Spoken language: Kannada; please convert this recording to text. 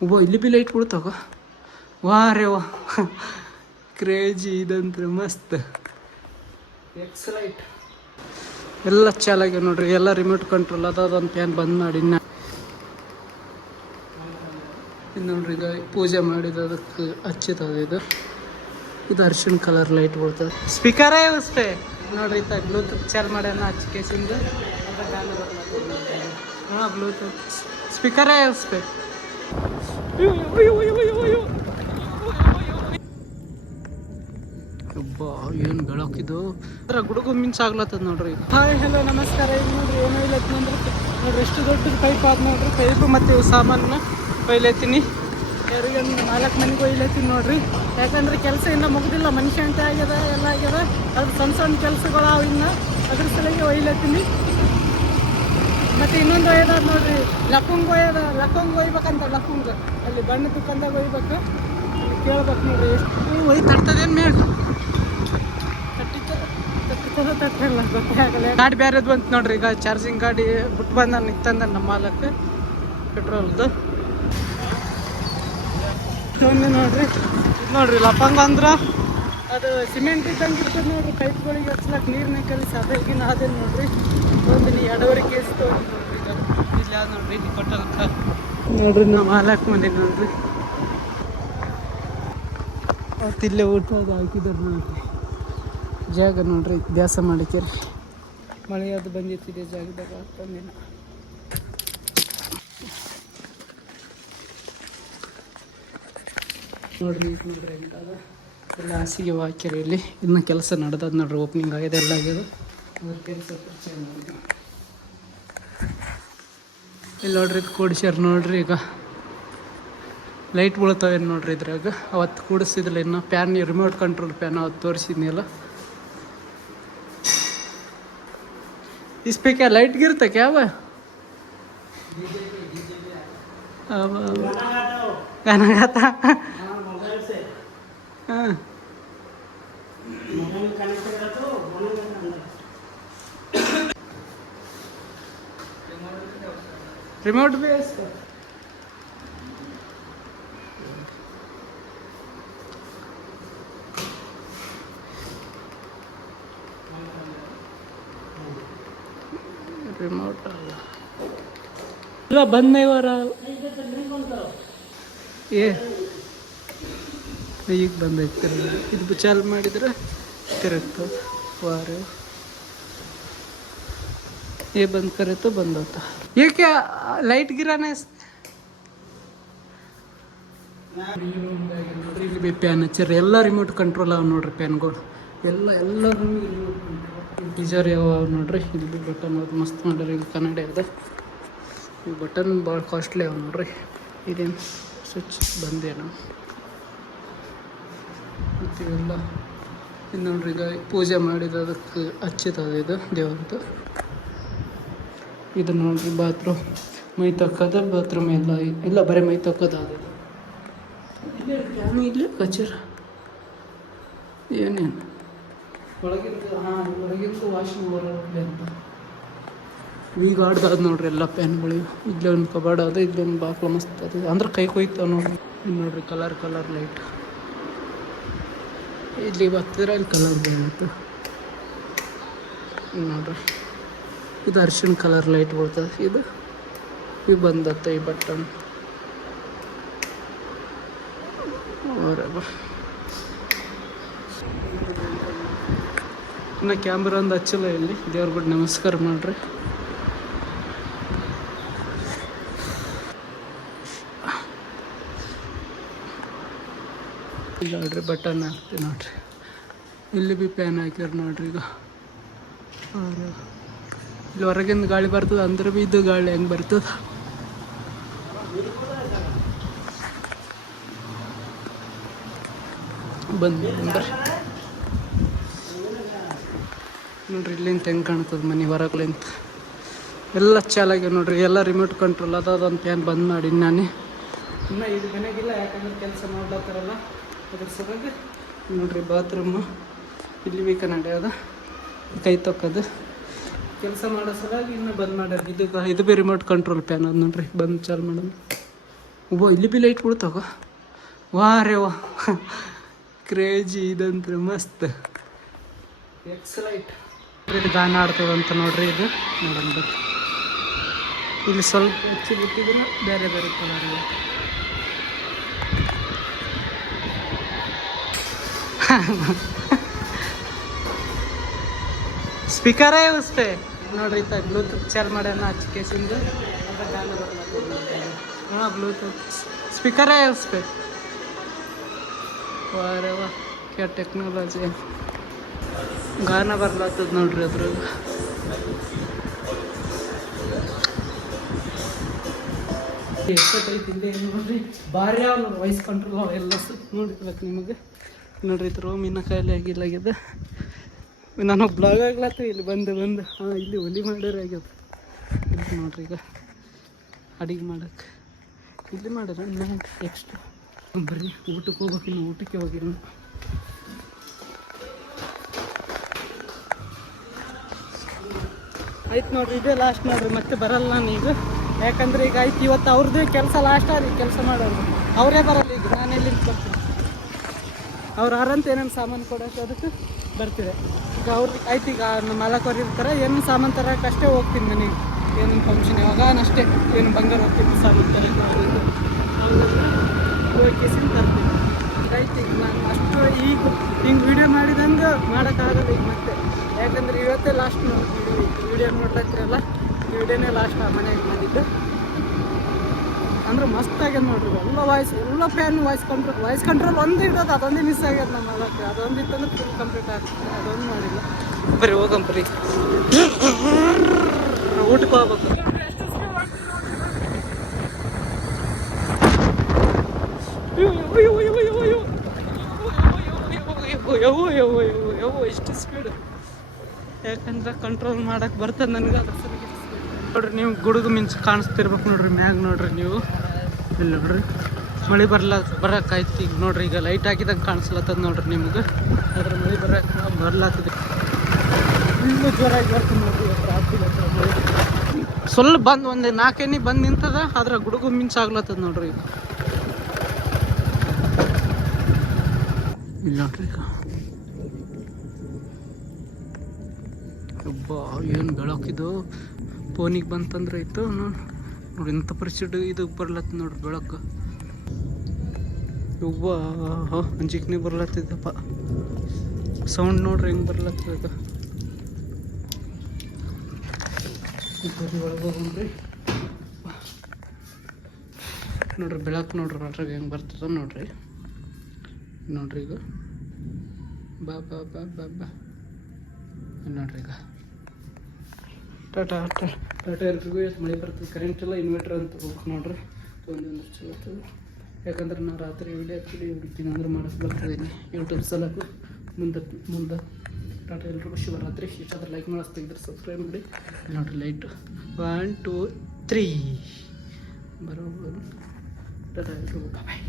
ಇಲ್ಲಿ ಬಿ ಲೈಟ್ ಬಿಡ್ತಾವ ವಾ ರೇ ವಾ ಕ್ರೇಜಿ ಇದಂದ್ರೆ ಮಸ್ತ್ ಎಕ್ಸಲೈಟ್ ಎಲ್ಲ ಚಾಲಾಗ್ಯಾವ ನೋಡ್ರಿ ಎಲ್ಲ ರಿಮೋಟ್ ಕಂಟ್ರೋಲ್ ಅದೊಂದು ಫ್ಯಾನ್ ಬಂದ್ ಮಾಡಿ ಇನ್ನು ನೋಡ್ರಿ ಈಗ ಪೂಜೆ ಮಾಡಿದ ಅದಕ್ಕೆ ಹಚ್ಚಿತದ ಇದು ಅರ್ಶಿಣ ಕಲರ್ ಲೈಟ್ ಬೀಳ್ತದೆ ಸ್ಪೀಕರೇ ಅಷ್ಟೇ ನೋಡ್ರಿ ಇತ್ತ ಬ್ಲೂಟೂತ್ ಚಾಲ್ ಮಾಡ್ಯಾನ ಹಚ್ಕೇಸಿಂದ ಹಾಂ ಬ್ಲೂಟೂತ್ ಸ್ಪೀಕರೇ ಅಷ್ಟೇ ಏನು ಬೆಳಕಿದು ಗುಡುಗು ಮಿಂಚ್ ಆಗ್ಲತ್ತದ ನೋಡ್ರಿ ಹಾಯ್ ಹಲೋ ನಮಸ್ಕಾರ ಈಗ ನೋಡ್ರಿ ಏನೋ ಇಲ್ಲತ್ ನೋಡ್ರಿ ಎಷ್ಟು ದೊಡ್ಡದು ಪೈಪ್ ಆದ ನೋಡ್ರಿ ಪೈಪು ಮತ್ತು ಇವು ಸಾಮಾನನ್ನ ಒಯ್ಲತ್ತೀನಿ ಯಾರಿಗೆ 4 ಮನೆಗೆ ಒಯ್ಲತ್ತೀನಿ ನೋಡ್ರಿ ಯಾಕಂದ್ರೆ ಕೆಲಸ ಇನ್ನೂ ಮುಗ್ದಿಲ್ಲ ಮನುಷ್ಯ ಅಂತ ಆಗ್ಯದ ಎಲ್ಲ ಆಗ್ಯದ ಅದು ಸಣ್ಣ ಸಣ್ಣ ಕೆಲಸಗಳು ಅವು ಇನ್ನು ಅದ್ರ ಸಲುವಾಗಿ ಒಯ್ಲತ್ತೀನಿ ಮತ್ತು ಇನ್ನೊಂದು ಒಯ್ಯದ ನೋಡ್ರಿ ಲಕ್ಕಂಗೆ ಒಯ್ಬೇಕಂತ ಲಕ್ಕಂಗೆ ಅಲ್ಲಿ ಬಣ್ಣ ದುಕಾನ್ದಾಗ ಒಯ್ಬೇಕು ಅಲ್ಲಿ ಕೇಳ್ಬೇಕು ನೋಡ್ರಿ ಎಷ್ಟು ಒಯ್ ತರ್ತದೇನು ಮೇಲ್ ತಟ್ಟಿಲ್ಲ ಗೊತ್ತಾಗಲ್ಲ ಗಾಡಿ ಬೇರೆದು ಬಂತು ನೋಡ್ರಿ ಈಗ ಚಾರ್ಜಿಂಗ್ ಗಾಡಿ ಬಿಟ್ಟು ಬಂದ ನಿಂತಂದ ನಮ್ಮ ಮಾಲಕ್ಕೆ ಪೆಟ್ರೋಲ್ದು ನೋಡ್ರಿ ಲಪಂಗ ಅಂದ್ರೆ ಅದು ಸಿಮೆಂಟ್ ಇದ್ದಂಗೆ ಇರ್ತದೆ ನೋಡ್ರಿ ಪೈಪ್ಗಳಿಗೆ ಹಚ್ಲಕ್ಕೆ ನೀರನ್ನ ಕಲಿಸಿ ಅದೇಗಿನ ಅದೇ ನೋಡ್ರಿ ಒಂದು ನೀ 2.5 ಕೆಜಿ ತೊಗೊಂಡು ನೋಡ್ರಿ ಇಲ್ಲಿ ಯಾವ್ದು ನೋಡ್ರಿ ಇಲ್ಲಿ ಕೊಟ್ಟಲ್ಕ ನೋಡ್ರಿ ನಾವು ಹಾಲಕ್ಕೆ ಬಂದೀನಿ ನೋಡ್ರಿ ಅವತ್ತು ಇಲ್ಲೇ ಊಟ ಅದು ಹಾಕಿದ್ರು ನೋಡ್ರಿ ಜಾಗ ನೋಡ್ರಿ ದ್ಯಾಸ ಮಾಡಿಕೇರಿ ಮಳೆ ಅದು ಬಂದಿತ್ತಿದೆ ಜಾಗದಾಗ ತಂದಿನ ನೋಡ್ರಿ ಹೆಂಗಾದ ಎಲ್ಲ ಹಾಸಿಗೆ ಹಾಕ್ಯಾರ ಇಲ್ಲಿ ಇನ್ನು ಕೆಲಸ ನಡೆದದ ನೋಡ್ರಿ ಓಪನಿಂಗ್ ಆಗಿದೆ ಎಲ್ಲ ಆಗ್ಯದ ಅದ್ರ ಕೆಲಸ ಇಲ್ಲಿ ನೋಡ್ರಿ ಇದು ಕೂಡಿಸ್ಯಾರ ನೋಡ್ರಿ ಈಗ ಲೈಟ್ ಬೀಳ್ತಾವೇನು ನೋಡ್ರಿ ಇದ್ರಾಗ ಅವತ್ತು ಕೂಡಿಸಿದಿಲ್ಲ ಇನ್ನು ಪ್ಯಾನ್ ರಿಮೋಟ್ ಕಂಟ್ರೋಲ್ ಪ್ಯಾನ್ ಅವತ್ತು ತೋರಿಸಿದ್ನಿಲ್ಲ इसपे क्या लाइट गिरता क्या हुआ गाना गाता हाँ रिमोट भी है इसका रिमोट बंद नहीं हो रहा ये ಈಗ ಬಂದೈತೆ ಇದು ಚಾಲು ಮಾಡಿದ್ರೆ ತಿರುಗ್ತದೆ वारे ये बंद करे तो बंद होता ये क्या लाइट गिराना है ನೋಡ್ರಿ ಇಲ್ಲಿ ಪ್ಯಾನ್ ಹಚ್ಚಾರ ಎಲ್ಲ ರಿಮೋಟ್ ಕಂಟ್ರೋಲ್ ಅವ ನೋಡ್ರಿ ಪ್ಯಾನ್ಗಳು ಎಲ್ಲ ಗೀಜರ್ ಯಾವ ನೋಡ್ರಿ ಇಲ್ಲಿ ಬಟನ್ ಅದು ಮಸ್ತ್ ಮಾಡ್ರಿ ಇದು ಕನ್ನಡ ಅದ ಈ ಬಟನ್ ಭಾಳ ಕಾಸ್ಟ್ಲಿ ಅವ ನೋಡ್ರಿ ಇದೇನು ಸ್ವಿಚ್ ಬಂದೇನು ಮತ್ತು ಇವೆಲ್ಲ ಇದು ನೋಡ್ರಿ ಈಗ ಪೂಜೆ ಮಾಡಿದ ಅದಕ್ಕೆ ಹಚ್ಚಿತದ ಇದು ದೇವ್ರದ್ದು ಇದು ನೋಡ್ರಿ ಬಾತ್ರೂಮ್ ಮೈ ತಕ್ಕದ ಬಾತ್ರೂಮ್ ಎಲ್ಲ ಬರೀ ಮೈ ತಕ್ಕದ ಅದು ಫ್ಯಾನು ಇಲ್ಲೇ ಕಚೇರ ಏನೇನು ಒಳಗಿಂದು ಒಳಗಿಂದು ವಾಶಿಂಗ್ ಬರೋದು ಅಂತ ಈಗ ಆಡ್ದಾದ ನೋಡ್ರಿ ಎಲ್ಲ ಪ್ಯಾನ್ಗಳು ಇಲ್ಲೇ ಒಂದು ಕಬಾರ್ಡ್ ಅದ ಇಲ್ಲೊಂದು ಬಾಕ್ಲ ಮಸ್ತ್ ಅದ ಅಂದ್ರೆ ಕೈ ಕೊಯ್ತಾವ ನೋಡ್ರಿ ನೋಡ್ರಿ ಕಲರ್ ಲೈಟ್ ಇಲ್ಲಿ ಬರ್ತಿದ್ರೆ ಅಲ್ಲಿ ಕಲರ್ ಬರುತ್ತೆ ನೋಡ್ರಿ ಇದು ಅರ್ಶಿಣ ಕಲರ್ ಲೈಟ್ ಬರ್ತದೆ ಇದು ಬಂದತ್ತ ಈ ಬಟನ್ ಇನ್ನು ಕ್ಯಾಮ್ರಾ ಒಂದು ಹಚ್ಚಲ್ಲ ಇಲ್ಲಿ ದೇವ್ರ ಬಿಟ್ಟು ನಮಸ್ಕಾರ ಮಾಡ್ರಿ ಇಲ್ಲ ನೋಡ್ರಿ ಬಟನ್ ಹಾಕ್ತೀವಿ ನೋಡ್ರಿ ಇಲ್ಲಿ ಬಿ ಪ್ಯಾನ್ ಹಾಕ್ಯಾರ ನೋಡ್ರಿ ಈಗ ಇಲ್ಲಿ ಹೊರಗಿಂದ ಗಾಳಿ ಬರ್ತದೆ ಅಂದ್ರೆ ಬಿ ಇದು ಗಾಳಿ ಹೆಂಗೆ ಬರ್ತದೆ ಬಂದ್ರಿ ನೋಡ್ರಿ ಇಲ್ಲಿಂದ ಹೆಂಗೆ ಕಾಣ್ತದೆ ಮನೆ ಹೊರಗ್ಲಿಂತ ಎಲ್ಲ ಚಾಲಾಗ್ಯಾವ ನೋಡ್ರಿ ಎಲ್ಲ ರಿಮೋಟ್ ಕಂಟ್ರೋಲ್ ಅದೊಂದು ಫ್ಯಾನ್ ಬಂದ್ ಮಾಡಿ ನಾನೇ ಇನ್ನೂ ಇದು ಮನೆಗಿಲ್ಲ ಯಾಕಂದ್ರೆ ಕೆಲಸ ಮಾಡ್ಲತ್ತಾರಲ್ಲ ಅದ್ರ ಸಲುವಾಗಿ ನೋಡ್ರಿ ಬಾತ್ರೂಮು ಇಲ್ಲಿ ಬಿ ಕನ್ನಡ ಅದ ಕೈ ತೊಕ್ಕದು ಕೆಲಸ ಮಾಡೋ ಸಲುವಾಗಿ ಇನ್ನೂ ಬಂದ್ ಮಾಡ್ಯಾರ ಇದು ಬಿ ರಿಮೋಟ್ ಕಂಟ್ರೋಲ್ ಫ್ಯಾನ್ ಅದು ನೋಡ್ರಿ ಬಂದು ಚಾಲು ಮಾಡೋದು ಇಲ್ಲಿ ಬಿ ಲೈಟ್ ಬಿಡ್ತಾವ ವಾ ರೇ ವಾ ಕ್ರೇಜಿ ಇದಂದ್ರೆ ಮಸ್ತ್ ಎಕ್ಸಲೈಟ್. ಇದು ಗಾನ ಆಡ್ತದಂತ ನೋಡ್ರಿ. ಇದು ನೋಡೋಣ ಬಟ್ ಇಲ್ಲಿ ಸ್ವಲ್ಪ ಹೆಚ್ಚು ಬಿಟ್ಟಿದ್ರೆ ಬೇರೆ ಬೇರೆ ಕಲರ್ ಇದೆ. ಸ್ಪೀಕರೇ ಉಸ್ಪೆ ನೋಡ್ರಿ ತ ಬ್ಲೂಟೂತ್ ಚಾರ್ಜ್ ಮಾಡ್ಯಾನ ಹಚ್ಕೇಸಿಂದ ಗಾನ ಬರ್ಲಾಗ್ತದೆ. ಹಾಂ ಬ್ಲೂಟೂತ್ ಸ್ಪೀಕರೇ ಉಸ್ಪೆ ವಾರೆ ವಾ ಕ್ಯಾ ಟೆಕ್ನಾಲಜಿ ಗಾನ ಬರ್ಲಾಗ್ತದೆ ನೋಡ್ರಿ ಅದ್ರಾಗ. ಎಷ್ಟೈತಿ ಇಲ್ಲೇ ನೋಡ್ರಿ ಭಾರಿ ಅವ ನೋಡ್ರಿ ವಾಯ್ಸ್ ಕಂಟ್ರೋಲ್ ಅವೆಲ್ಲ ನೋಡಿರ್ಬೇಕು ನಿಮಗೆ. ನೋಡ್ರಿ ಇದು ರೋಮಿನ ಕಾಯಿಲೆ ಆಗಿಲ್ಲಾಗ್ಯದ. ನಾನು ಬ್ಲಾಗ್ ಆಗ್ಲತ್ತ ಇಲ್ಲಿ ಬಂದು ಹಾಂ ಇಲ್ಲಿ ಒಲಿ ಮಾಡ್ಯಾರ ಆಗ್ಯದ. ಇಲ್ಲಿ ನೋಡ್ರಿ ಈಗ ಅಡಿಗೆ ಮಾಡಕ್ಕೆ ಇಲ್ಲಿ ಮಾಡ್ಯಾರ ಎಕ್ಸ್ಟ್ರಾ. ಬರ್ರಿ ಊಟಕ್ಕೆ ಹೋಗ್ಬೇಕು. ಇನ್ನು ಊಟಕ್ಕೆ ಹೋಗಿರಿ. ಆಯ್ತು ನೋಡ್ರಿ ಇದೇ ಲಾಸ್ಟ್ ನೋಡ್ರಿ ಮತ್ತೆ ಬರಲ್ಲ ನಾನು ಈಗ. ಯಾಕಂದ್ರೆ ಈಗ ಆಯ್ತು ಇವತ್ತು ಅವ್ರದ್ದು ಕೆಲಸ ಲಾಸ್ಟ್ ಆಗಿ ಕೆಲಸ ಮಾಡೋರು ಅವರೇ ಬರಲ್ಲ. ಈಗ ನಾನು ಎಲ್ಲಿಂದ ಬರ್ತೀನಿ. ಅವ್ರು ಆರಂತ ಏನೇನು ಸಾಮಾನು ಕೊಡೋಕೆ ಅದಕ್ಕೆ ಬರ್ತಿದೆ. ಈಗ ಅವ್ರಿಗೆ ಆಯ್ತು ಈಗ ನಮ್ಮ ಮಾಲಕವ್ರು ಇರ್ತಾರೆ. ಏನೇನು ಸಾಮಾನು ತರೋಕೆ ಅಷ್ಟೇ ಹೋಗ್ತೀನಿ ನನಗೆ. ಏನೇನು ಫಂಕ್ಷನ್ ಯಾವಾಗನಷ್ಟೇ ಏನು ಬಂಗಾರ ಹೋಗ್ತೀನಿ ಸಾಮಾನು ತರಕ್ಕೆ ಹೋಗಿಸಿಂದ ತರ್ತೀನಿ. ಆಯ್ತು ಈಗ ನಾನು ಅಷ್ಟು ಈಗ ಹಿಂಗೆ ವೀಡಿಯೋ ಮಾಡಿದಂಗೆ ಮಾಡೋಕ್ಕಾಗಲ್ಲ ಈಗ ಮತ್ತೆ. ಯಾಕಂದ್ರೆ ಇವತ್ತೇ ಲಾಸ್ಟ್ ವೀಡಿಯೋ ನೋಡ್ಲತ್ತಿರಲ್ಲ. ವೀಡಿಯೋನೇ ಲಾಸ್ಟ್ ಮನೆಗೆ ಮಾಡಿದ್ದು. ಅಂದ್ರೆ ಮಸ್ತ್ ಆಗ್ಯದ ನೋಡ್ರಿ. ಎಲ್ಲ ಎಲ್ಲ ಫ್ಯಾನ್ ವಾಯ್ಸ್ ಕಂಟ್ರೋಲ್ ಒಂದು ಇಡೋದು ಅದೊಂದೇ ಮಿಸ್ ಆಗ್ಯದ ನಮ್ಮ ಮಾಡಕ್ಕೆ. ಅದೊಂದು ಇತ್ತಂದ್ರೆ ಫುಲ್ ಕಂಪ್ಲೀಟ್ ಆಗ್ತದೆ. ಅದೊಂದು ಮಾಡಿಲ್ಲ. ಬರೀ ಹೋಗಂಬ್ರಿ ಊಟಕ್ಕೆ ಹೋಗ್ಬೇಕು. ಎಷ್ಟು ಸ್ಪೀಡ್. ಯಾಕಂದ್ರೆ ಕಂಟ್ರೋಲ್ ಮಾಡಕ್ಕೆ ಬರ್ತದೆ ನನಗೆ. ಅದ್ರ ಸರಿಗೆ ನೋಡ್ರಿ ನೀವು ಗುಡುಗು ಮಿಂಚು ಕಾಣಿಸ್ತಿರ್ಬೇಕು ನೋಡ್ರಿ ಮ್ಯಾಗ. ನೋಡ್ರಿ ನೀವು ಇಲ್ಲಿ ನೋಡ್ರಿ ಮಳೆ ಬರೋಕ್ಕಾಯ್ತು. ಈಗ ನೋಡ್ರಿ ಈಗ ಲೈಟ್ ಹಾಕಿದಂಗೆ ಕಾಣಿಸ್ಲತ್ತದ ನೋಡ್ರಿ ನಿಮ್ಗೆ. ಅದ್ರ ಮಳೆ ಬರ್ಲಾತದೆ. ಫುಲ್ಲು ಜೋರಾಗಿ ಬರ್ತದೆ ನೋಡ್ರಿ. ಸ್ವಲ್ಪ ಬಂದು ಒಂದು 4 ಎಣ್ಣೆ ಬಂದು ನಿಂತದ. ಆದ್ರೆ ಗುಡುಗು ಮಿಂಚು ಆಗ್ಲತ್ತದ ನೋಡ್ರಿ ಈಗ. ಇಲ್ಲಿ ನೋಡ್ರಿ ಈಗ ಏನು ಬೆಳಕಿದು ಫೋನಿಗೆ ಬಂತಂದ್ರೆ ಆಯ್ತು. ನೋಡಿ ಇಂಥ ಪರಿಸ್ಥಿತಿ ಇದು ಬರ್ಲತ್ತ ನೋಡ್ರಿ ಬೆಳಕು. ಅಂಜಿಕ್ನೇ ಬರ್ಲತ್ತಿದ್ದಪ್ಪ. ಸೌಂಡ್ ನೋಡ್ರಿ ಹೆಂಗೆ ಬರ್ಲತ್ತದ. ಒಳಗೆ ಹೋಗ್ರಿ ನೋಡ್ರಿ ಬೆಳಕು ನೋಡ್ರಿ ಅದ್ರಾಗ ಹೆಂಗೆ ಬರ್ತದ ನೋಡ್ರಿ. ನೋಡ್ರಿ ಈಗ ಬಾ ಬಾ ಬಾ ಬಾ ಬಾ ನೋಡ್ರಿ ಈಗ ಟಾಟಾ ಎಲ್ರಿಗೂ ಎಷ್ಟು ಮಳೆ ಬರ್ತದೆ. ಕರೆಂಟ್ ಎಲ್ಲ ಇನ್ವರ್ಟರ್ ಅಂತ ಹೋಗ್ಬೇಕು ನೋಡ್ರಿ. ಒಂದೊಂದು ಚಲೋ ಆಗ್ತದೆ. ಯಾಕಂದ್ರೆ ನಾನು ರಾತ್ರಿ ವಿಡಿಯೋ ಹುಡುಕ್ತೀನಿ ಅಂದ್ರೆ ಮಾಡಕ್ಕೆ ಬರ್ತಿದ್ದೀನಿ ಯೂಟ್ಯೂಬ್ ಸಲಕ್ಕೂ ಮುಂದೆ. ಟಾಟಾ ಎಲ್ರಿಗೂ ಶಿವರಾತ್ರಿ. ಇಷ್ಟಾದ್ರೆ ಲೈಕ್ ಮಾಡಿಸ್ತಿದ್ರೆ ಸಬ್ಸ್ಕ್ರೈಬ್ ಮಾಡಿ. ನೋಡ್ರಿ ಲೈಟು 1 2 3 ಬರೋಬೋದು. ಟಾಟಾ ಎಲ್ರಿಗೂ ಬಾಯ್.